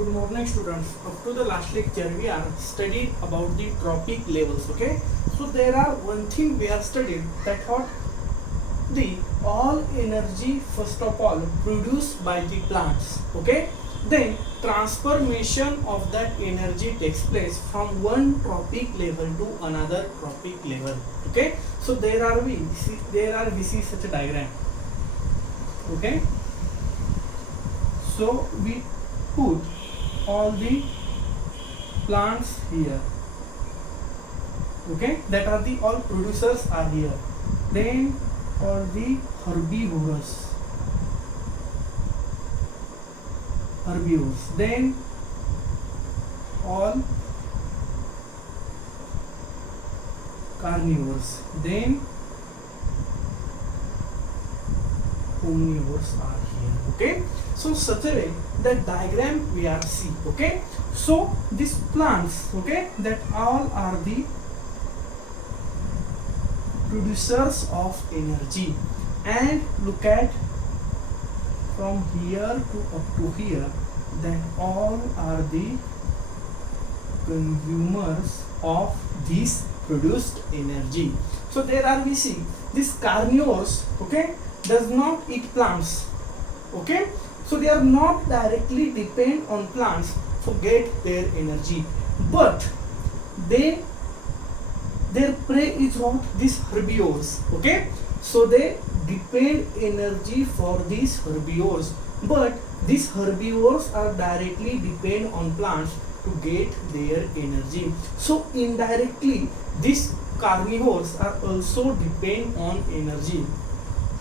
Good morning, students. Up to the last lecture, we are studied about the trophic levels. Okay, so there are one thing we are studied, that what the all energy first of all produced by the plants. Okay, then transformation of that energy takes place from one trophic level to another trophic level. Okay, so we see such a diagram. Okay, so we put all the plants here. Okay, that are the all producers are here. Then all the herbivores, then all carnivores, then omnivores are here. Okay, so such a way that diagram we are see. Okay, so these plants, okay, that all are the producers of energy, and look at from here to up to here, that all are the consumers of this produced energy. So there are we see these carnivores, okay, does not eat plants. Okay, so they are not directly depend on plants to get their energy, but their prey is what? These herbivores. Okay, so they depend energy for these herbivores, but these herbivores are directly depend on plants to get their energy. So indirectly these carnivores are also depend on energy.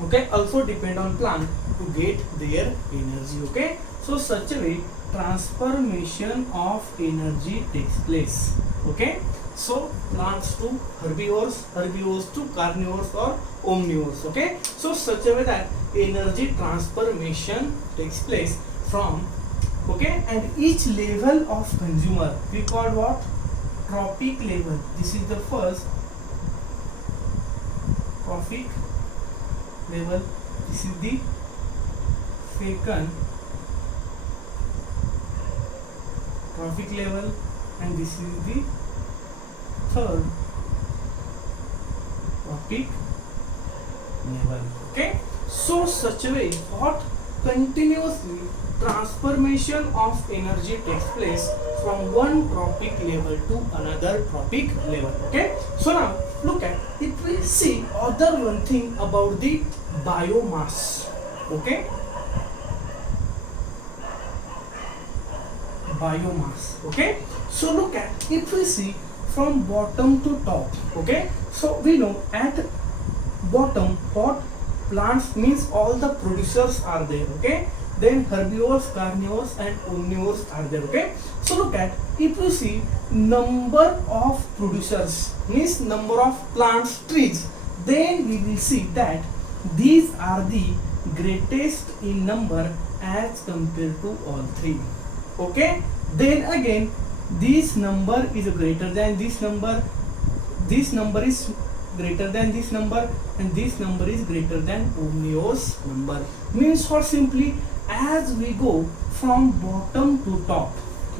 Okay, also depend on plant to get their energy. Okay, so such a way transformation of energy takes place. Okay, so plants to herbivores, herbivores to carnivores or omnivores. Okay, so such a way that energy transformation takes place from, okay, and each level of consumer we call what? Trophic level. This is the first trophic level, this is the second trophic level, and this is the third trophic level. Okay, so such a way what continuously transformation of energy takes place from one trophic level to another trophic level. Okay, so now look at, if we see other one thing about the biomass. Okay, biomass. Okay, so look at, if we see from bottom to top. Okay, so we know at bottom what? Plants means all the producers are there. Okay, then herbivores, carnivores and omnivores are there. Okay, so look at, if you see number of producers means number of plants, trees, then we will see that these are the greatest in number as compared to all three. Okay, then again this number is greater than this number is greater than this number, and this number is greater than omnivore's number. Means what? Simply as we go from bottom to top.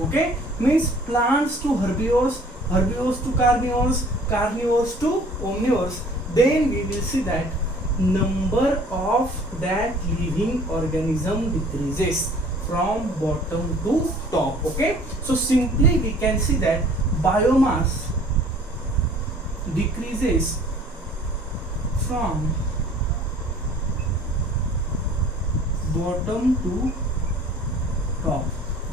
Okay, means plants to herbivores, herbivores to carnivores, carnivores to omnivores, then we will see that number of that living organism decreases from bottom to top. Okay, so simply we can see that biomass decreases from bottom to top.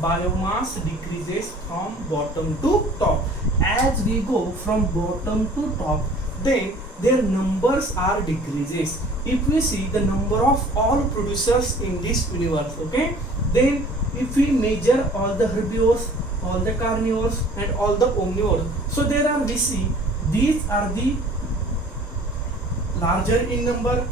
Biomass decreases from bottom to top. As we go from bottom to top, then their numbers are decreases. If we see the number of all producers in this universe, okay, then if we measure all the herbivores, all the carnivores and all the omnivores, so there are, we see these are the larger in number,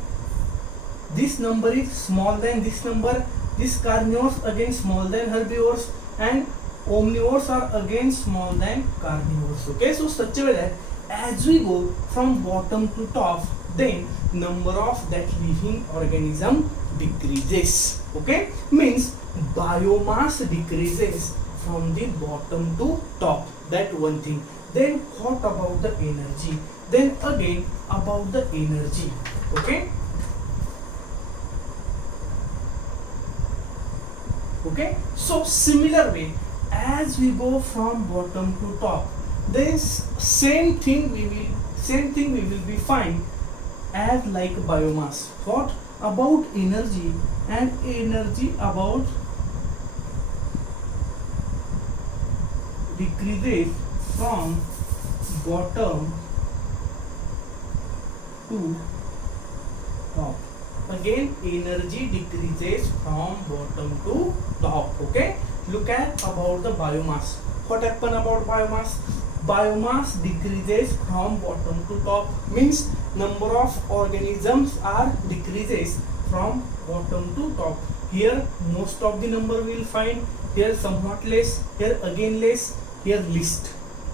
this number is small than this number, this carnivores again small than herbivores, and omnivores are again small than carnivores. Okay, so such a way that as we go from bottom to top, then number of that living organism decreases. Okay, means biomass decreases from the bottom to top, that one thing. Then what about the energy? Then again about the energy. Okay, okay, so similar way, as we go from bottom to top, this same thing we will be find as like biomass. What about energy? And energy about decreases from bottom to top. Again energy decreases from bottom to top. Okay, look at about the biomass. What happen about biomass? Biomass decreases from bottom to top, means number of organisms are decreases from bottom to top. Here most of the number we will find, here somewhat less, here again less, here least.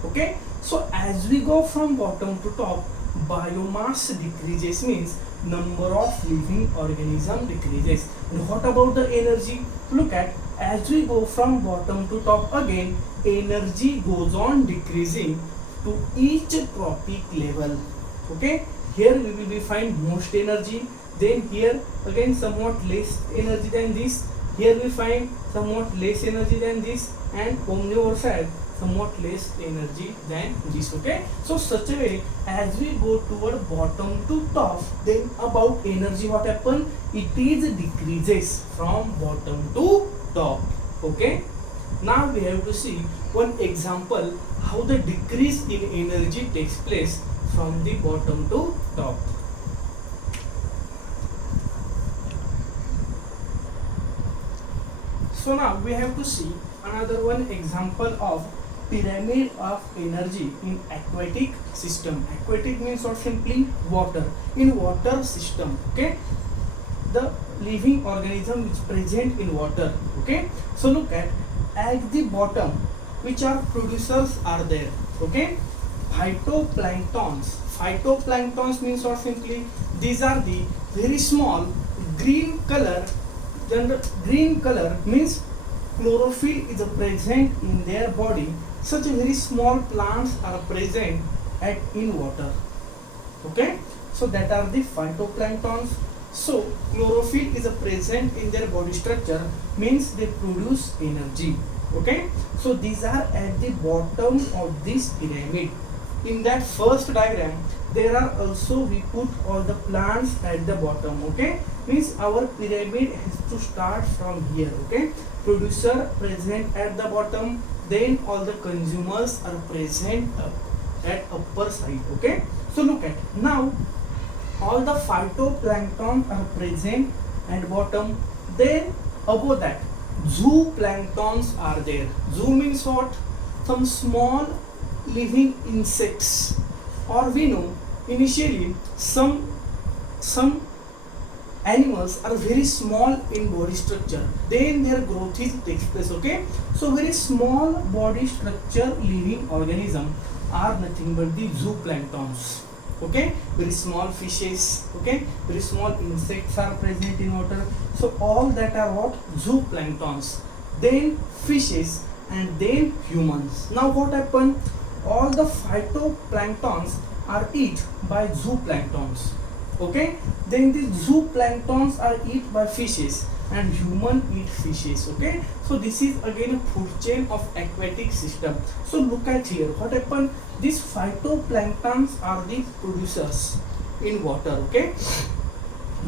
Okay, so as we go from bottom to top, biomass decreases, means number of living organism decreases. And what about the energy? Look at, as we go from bottom to top, again energy goes on decreasing to each tropic level. Okay, here we will be find most energy, then here again somewhat less energy than this, here we find somewhat less energy than this, and on the other side somewhat less energy than this. Okay, so such a way, as we go toward bottom to top, then about energy what happen? It is decreases from bottom to top. Okay, now we have to see one example how the decrease in energy takes place from the bottom to top. So now we have to see another one example of pyramid of energy in aquatic system. Aquatic means what? Simply water. In water system, okay, the living organism is present in water. Okay, so look at the bottom, which are producers are there. Okay, phytoplanktons. Phytoplanktons means what? Simply these are the very small green color. Green color means chlorophyll is present in their body. Such a very small plants are present in water. Okay, so that are the phytoplanktons. So chlorophyll is present in their body structure, means they produce energy. Okay, so these are at the bottom of this pyramid. In that first diagram, there are also we put all the plants at the bottom. Okay, means our pyramid has to start from here. Okay, producer present at the bottom, then all the consumers are present at upper side. Okay, so look at now, all the phytoplankton are present at bottom, then above that zooplanktons are there. Zoo means what? Some small living insects, or we know initially some animals are very small in body structure, then their growth is takes place. Okay, so very small body structure living organism are nothing but the zooplanktons. Okay, very small fishes. Okay, very small insects are present in water, so all that are what? Zooplanktons, then fishes, and then humans. Now what happen? All the phytoplanktons are eaten by zooplanktons. Okay, then the zooplanktons are eaten by fishes, and human eat fishes. Okay, so this is again a food chain of aquatic system. So look at here, what happened? These phytoplanktons are the producers in water. Okay,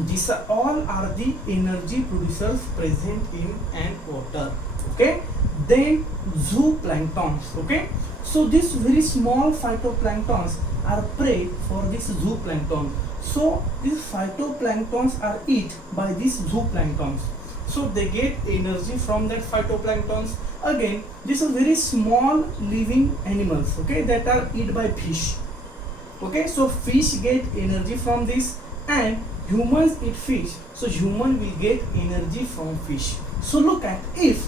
these are all are the energy producers present in and water. Okay, then zooplanktons. Okay, so these very small phytoplanktons are prey for this zooplankton. So these phytoplanktons are eaten by these zooplanktons. So they get energy from that phytoplanktons. Again, these are very small living animals. Okay, that are eaten by fish. Okay, so fish get energy from this, and humans eat fish. So human will get energy from fish. So look at, if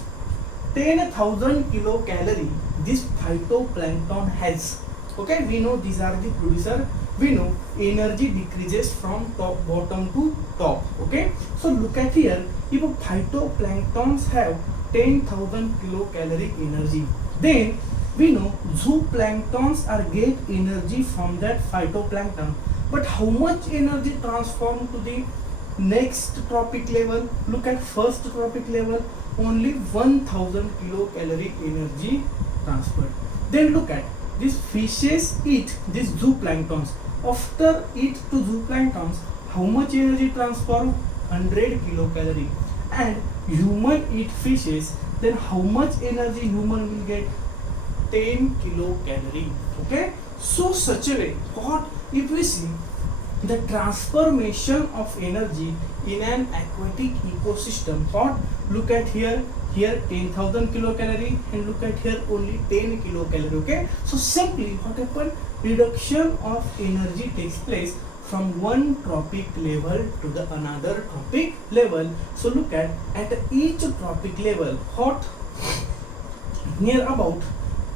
10,000 kilocalorie this phytoplankton has. Okay, we know these are the producer, we know energy decreases from bottom to top. Okay, so look at here, if phytoplanktons have 10,000 kilocalorie energy, then we know zooplanktons are get energy from that phytoplankton, but how much energy transformed to the next trophic level? Look at first trophic level, only 1000 kilocalorie energy transferred. Then look at these fishes eat these zooplanktons. After eat to zooplanktons, how much energy transformed? 100 kilocalorie. And human eat fishes, then how much energy human will get? 10 kilocalorie. Okay, so such a way, what if we see the transformation of energy in an aquatic ecosystem? What? Look at here 10,000 kilocalorie, and look at here only 10 kilocalorie. Okay, so simply what happened? Reduction of energy takes place from one trophic level to the another trophic level. So look at each trophic level, what? Near about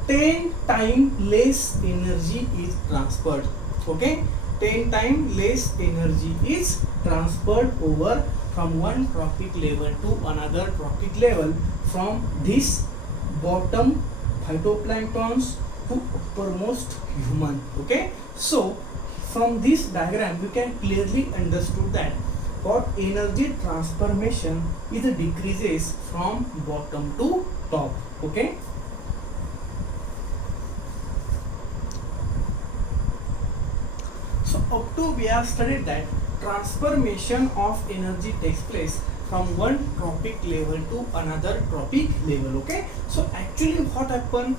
10 times less energy is transferred. Okay, 10 times less energy is transferred over from one trophic level to another trophic level, from this bottom phytoplanktons to uppermost human. Okay, so from this diagram we can clearly understood that what energy transformation is decreases from bottom to top. Okay, so up to we have studied that transformation of energy takes place from one trophic level to another trophic level. Okay, so actually what happened?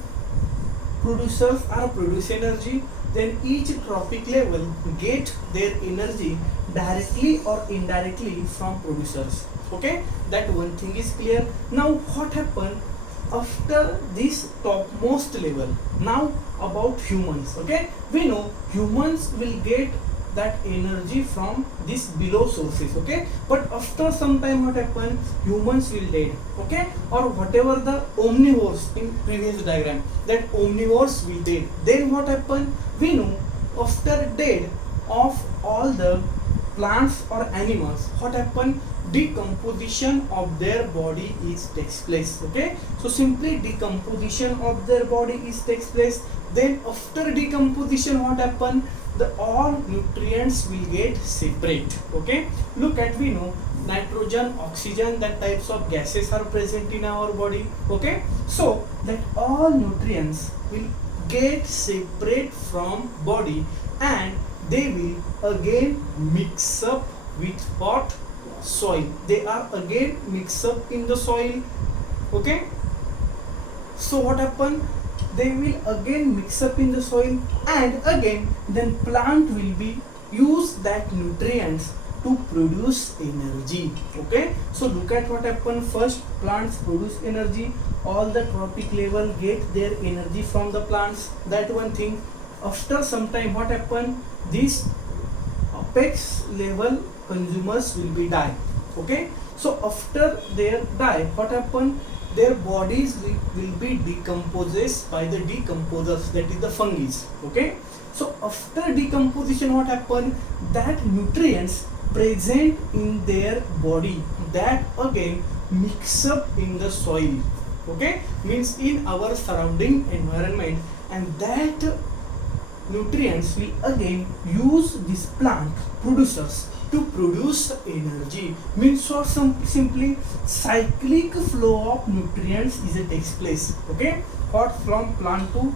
Producers are produce energy, then each trophic level get their energy directly or indirectly from producers. Okay, that one thing is clear. Now what happened after this topmost level? Now about humans. Okay, we know humans will get that energy from this below sources. Okay, but after some time what happen? Humans will dead. Okay, or whatever the omnivores in previous diagram, that omnivores will dead. Then what happen? We know after dead of all the plants or animals, what happen? Decomposition of their body is takes place. Okay, so simply decomposition of their body is takes place. Then after decomposition what happen? The all nutrients will get separate. Okay, look at, we know nitrogen, oxygen, that types of gases are present in our body. Okay, so that all nutrients will get separate from body, and they will again mix up with what? Soil. They are again mix up in the soil. Okay, so what happen? They will again mix up in the soil, and again then plant will be use that nutrients to produce energy. Okay, so look at what happen. First plants produce energy, all the trophic level get their energy from the plants, that one thing. After some time what happen? These apex level consumers will be die. Okay, so after their die what happen? Their bodies will be decomposed by the decomposers, that is the fungi. Okay, so after decomposition what happen? That nutrients present in their body, that again mix up in the soil. Okay, means in our surrounding environment, and that nutrients will again use this plant producers to produce energy. Means for simply cyclic flow of nutrients is a takes place. Okay, what from plant to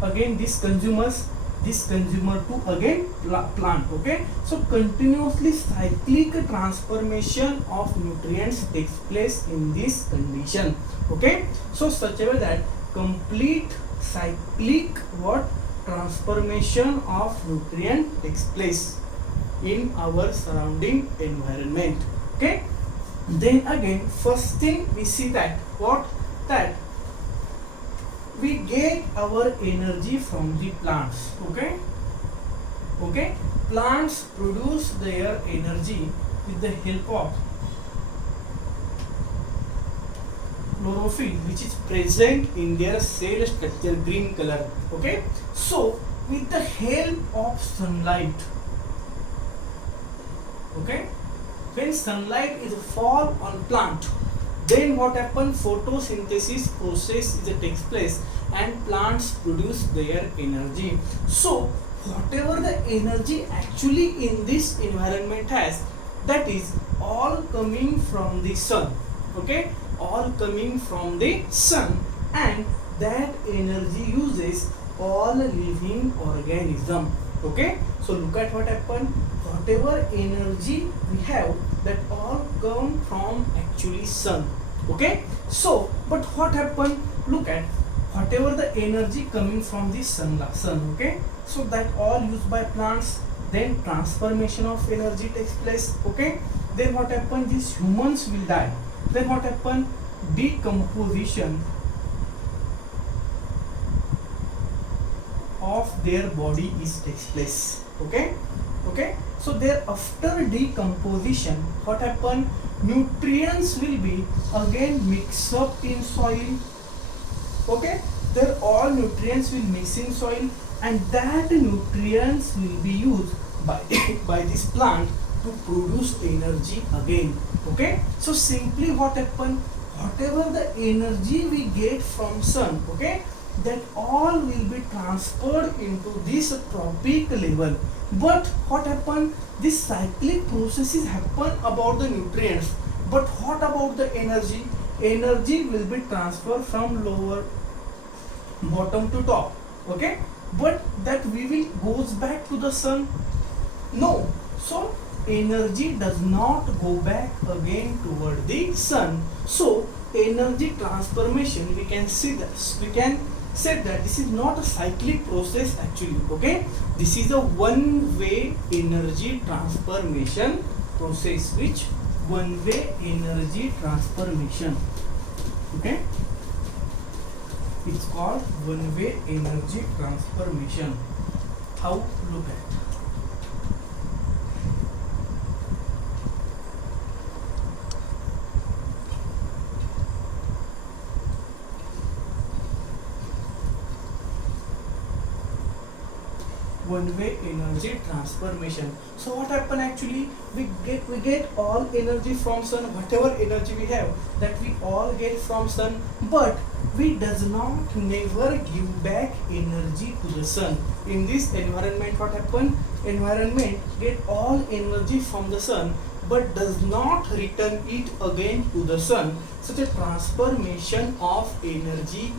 again this consumers, this consumer to again plant. Okay, so continuously cyclic transformation of nutrients takes place in this condition. Okay, so such a way that complete cyclic what? Transformation of nutrient takes place in our surrounding environment. Okay, then again first thing we see that what? That we get our energy from the plants. Okay, okay, plants produce their energy with the help of chlorophyll, which is present in their cell structure, green color. Okay, so with the help of sunlight. Okay, when sunlight is fall on plant, then what happens? Photosynthesis process is takes place and plants produce their energy. So whatever the energy actually in this environment has, that is all coming from the sun. Okay, all coming from the sun, and that energy uses all living organism. Okay, so look at what happened. Whatever energy we have, that all come from actually sun. Okay, so but what happened? Look at whatever the energy coming from the sun. Okay, so that all used by plants. Then transformation of energy takes place. Okay, then what happened? These humans will die. Then what happened? Decomposition of their body is takes place. Okay, okay, so there after decomposition, what happen? Nutrients will be again mixed up in soil. Okay, there all nutrients will mix in soil, and that nutrients will be used by by this plant to produce energy again. Okay, so simply what happen? Whatever the energy we get from sun, okay, that all will be transferred into this tropic level. But what happen? This cyclic processes happen about the nutrients. But what about the energy? Energy will be transferred from lower bottom to top. Okay, but that we will goes back to the sun. No, so energy does not go back again toward the sun. So energy transformation, we can see that we can say that this is not a cyclic process actually. Okay, this is a one way energy transformation process. Which one way energy transformation? Okay, it's called one way energy transformation. How? Look at one way energy transformation. So what happen actually? We get all energy from sun. Whatever energy we have, that we all get from sun, but we does not never give back energy to the sun. In this environment, what happen? Environment get all energy from the sun, but does not return it again to the sun. Such a transformation of energy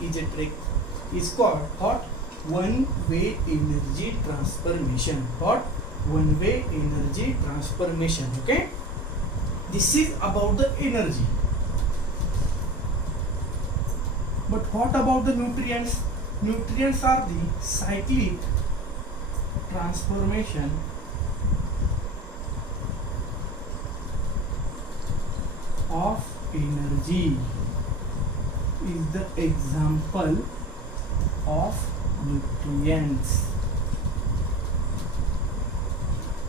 is called what? One way energy transformation. What? One way energy transformation. Okay, this is about the energy. But what about the nutrients? Nutrients are the cyclic transformation of energy. Is the example of nutrients.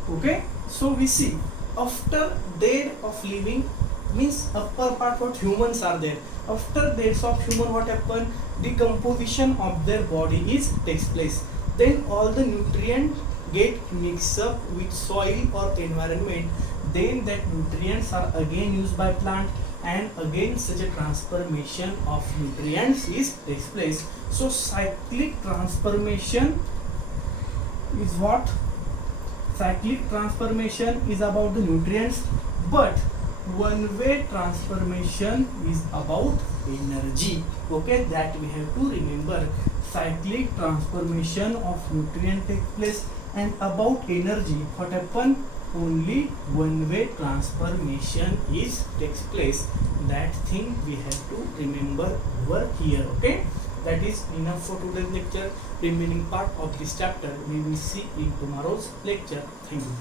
Okay, so we see after death of living means upper part what humans are there. After death of human, what happen? Decomposition of their body is takes place. Then all the nutrients get mixed up with soil or environment. Then that nutrients are again used by plant, and again such a transformation of nutrients is takes place. So cyclic transformation is what? Cyclic transformation is about the nutrients, but one way transformation is about energy. Okay, that we have to remember. Cyclic transformation of nutrient takes place, and about energy, what happen? Only one way transformation is takes place. That thing we have to remember over here. Okay, that is enough for today's lecture. Remaining part of this chapter we will see in tomorrow's lecture. Thank you.